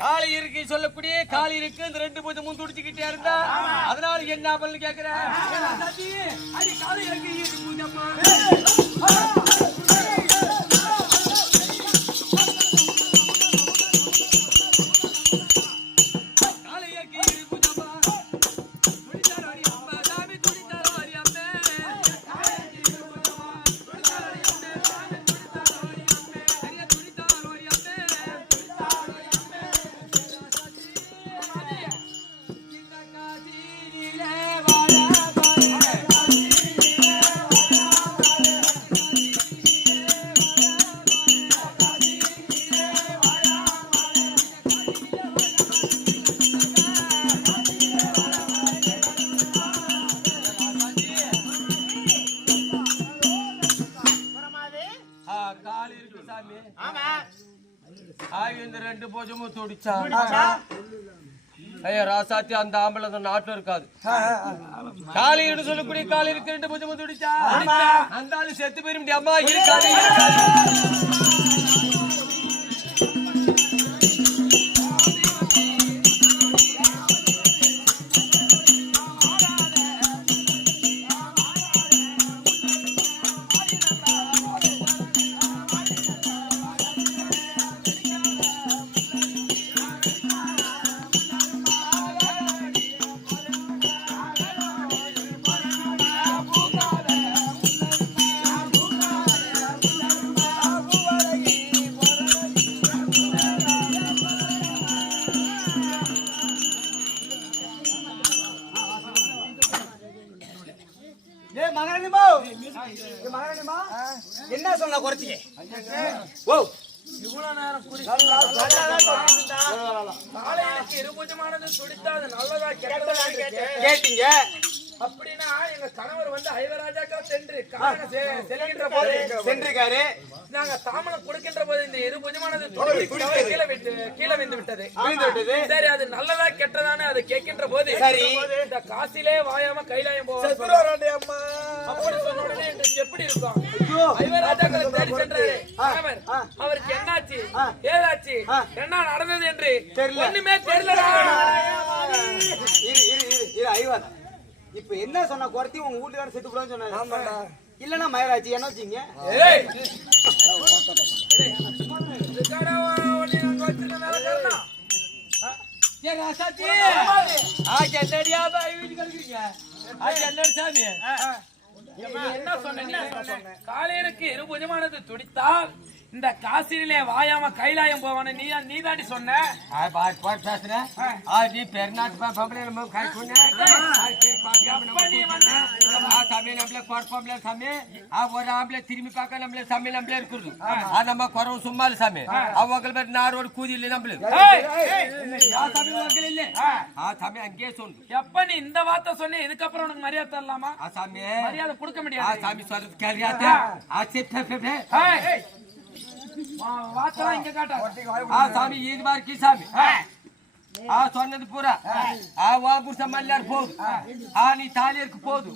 காலி இருக்கு சொல்லக்கூடிய காலி இருக்கு இந்த ரெண்டு பூஜை முன் துடிச்சுக்கிட்டே இருந்தா அதனால என்ன பண்ணு கேக்குறேன் காலி இருக்கு பூஜைமா ராசாத்தி அந்த ஆம்பளை நாட்டுல இருக்காது காலி சொல்லக்கூடிய காலி இருக்கு ரெண்டு பூஜை துடிச்சா அந்த ஆளு செத்து போயிட முடியாமா இருக்காது என்ன சொன்ன குறைச்சிங்க இவ்வளவு நேரம் இருபூஜமானது துடித்தா அது நல்லதா கேட்டீங்க அப்படின்னா எங்க கணவர் வந்து ஐவராஜாக்கள் சென்றிருக்காரு நாங்க தாமனம் கொடுக்கின்ற போது இந்த இருபூஜமானது கீழே விந்து விட்டது சரி அது நல்லதா கெட்டதானே அதை கேட்கின்ற போது சரி இந்த காசிலே வாயாம கைலாயம் போவோம் அப்படி சொன்ன உடனே எங்களுக்கு எப்படி இருக்கும் ஐவராஜாக்களை தேடி சென்றாரு அவருக்கு என்னாச்சு ஏதாச்சு என்ன நடந்தது என்று ஒண்ணுமே தெரியல இப்ப என்ன சொன்ன குறைத்தி உங்க வீட்டுக்கார செத்து போடான்னு சொன்னாங்க இல்லன்னா மயராச்சு என்ன வச்சீங்க என்ன சொன்ன காலையிலுக்கு இருபுஜமானது துடித்தால் இந்த காசிலே வாயாம கைலாயம் போவானு நீ தாண்டி சொன்ன நீ பெருநாட்டு ஒரு ஆம்பளை திரும்பி பார்க்க நம்மள சமையல் நம்மளே இருக்குது நம்ம குறவு சும்மா சாமி அவங்க பேர் நாரோடு கூதி இல்லை நம்மளுக்கு சாமி அங்கேயே சொல்லு எப்ப நீ இந்த வார்த்தை சொன்ன இதுக்கப்புறம் உனக்கு மரியாதை தரலாமா சாமி மரியாதை கொடுக்க முடியாது சாமி சொல்றது கேள்வியாத்தா வாத்தலாம் இங்க காட்டா சாமி இது மாதிரி கி சாமி சொன்னது பூரா வா புருஷ மல்லார் போகுது நீ தாலியருக்கு போகுது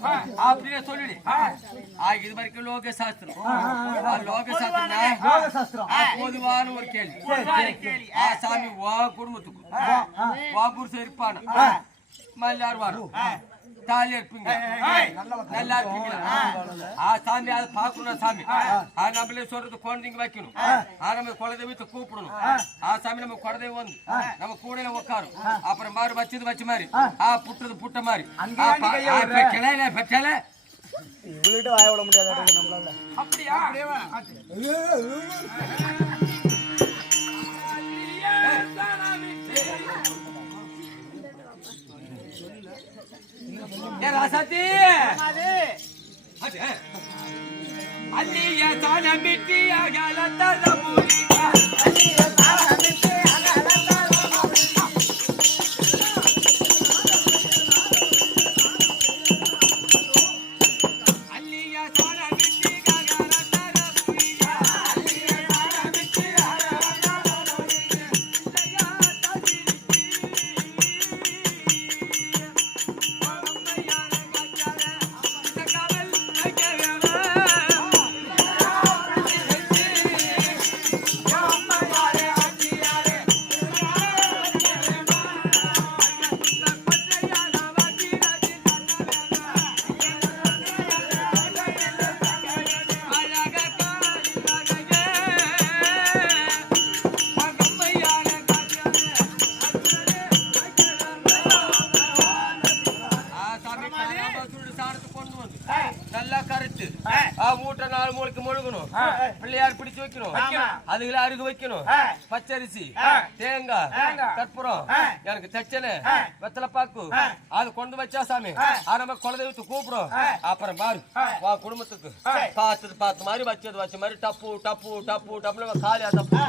அப்படியே சொல்லிடு இது வரைக்கும் லோக சாஸ்திரம் லோக சாஸ்திரம் பொதுவான ஒரு கேள்வி சாமி வா குடும்பத்துக்கு வா புருஷ இருப்பான மல்லார் வரும் தாலி இருப்பீங்க நல்லா இருப்பீங்களா சாமி அதை பாக்கணும் சாமி நம்மளே சொல்றது குழந்தைங்க வைக்கணும் நம்ம குலதெய்வத்தை கூப்பிடணும் சாமி நம்ம குலதெய்வம் வந்து நம்ம கூட உட்காரும் அப்புறம் மாதிரி வச்சது வச்ச மாதிரி புட்டது புட்ட மாதிரி பெற்றல இவள்கிட்ட வாய விட முடியாது நம்மளால அப்படியா ஏ ராசாத்தி அல்லிய தானமிட்டி அகல தரமுடி நல்லா கரெக்ட் மூட்டை 4 மூளைக்கு முழுகணும் பிள்ளையார் பிடிச்சு வைக்கணும் அதுகளை அருகு வைக்கணும் பச்சரிசி தேங்காய் கற்பூரம் எனக்கு தச்சனை வெத்தலை பாக்கு அது கொண்டு வச்சா சாமி நம்ம குலதெய்வத்தை கூப்பிடும் அப்புறம் பாரு வா குடும்பத்துக்கு பார்த்து மாதிரி வச்சது வச்ச மாதிரி டப்பு டப்பு டப்பு டப்புன்னு காலியா தப்பு